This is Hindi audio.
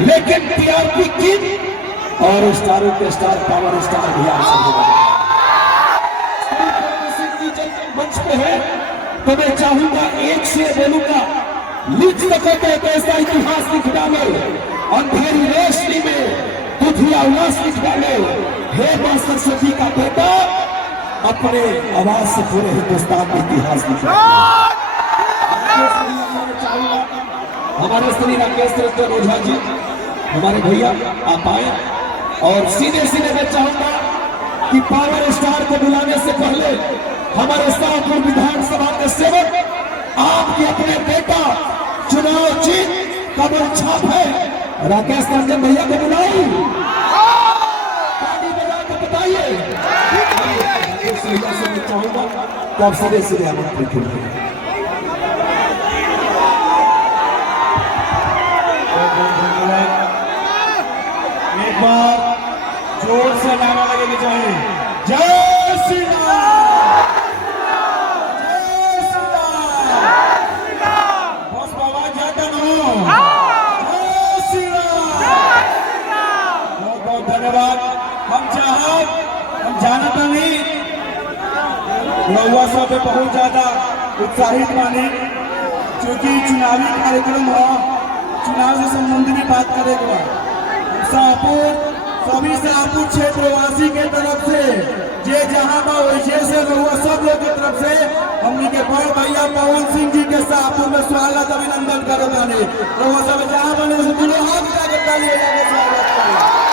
लेकिन टीआरपी किंग और स्टारों के स्टार पावर स्टार भी आप मंच पे है। तो मैं चाहूंगा एक से बोलूंगा, लिख सको तो ऐसा इतिहास लिख डालो, अंधेरी रोशनी में दुधिया उल्लास लिख डालो। हे मां सरस्वती का बेटा, अपने आवाज से पूरे हिंदुस्तान में इतिहास लिख डालो। हमारे श्री राकेश रंजन ओझा जी, हमारे भैया आप आए, और सीधे सीधे मैं चाहूंगा कि पावर स्टार को बुलाने से पहले हमारे शाहपुर विधानसभा के सेवक, आपके अपने बेटा चुनाव जीत कमल छाप है, राकेश रंजन भैया को बुलाई, ताली बजा के बताइए। मैं चाहूंगा कि आप सीधे सीधे आमंत्रित हैं। एक बार जोर से नारा लगेगी चाहिए, जय श्री राम, जय श्री राम। बस बाबा जाता ना, जय श्री राम। बहुत बहुत धन्यवाद। हम जानता नहीं रउआ सब बहुत ज्यादा उत्साहित मानी, क्योंकि चुनावी कार्यक्रम हुआ, चुनाव से संबंधित बात करेगा। शाहपुर सभी शाहपुर क्षेत्रवासी के तरफ से जे जहां बा वैसे से रहुआ सब लोग के तरफ से हमनी के बड़ भैया पवन सिंह जी के शाहपुर में स्वागत अभिनंदन करत बानी। रहुआ सब जहां बने से दुनो हाथ उठा के ताली बजा के स्वागत करें।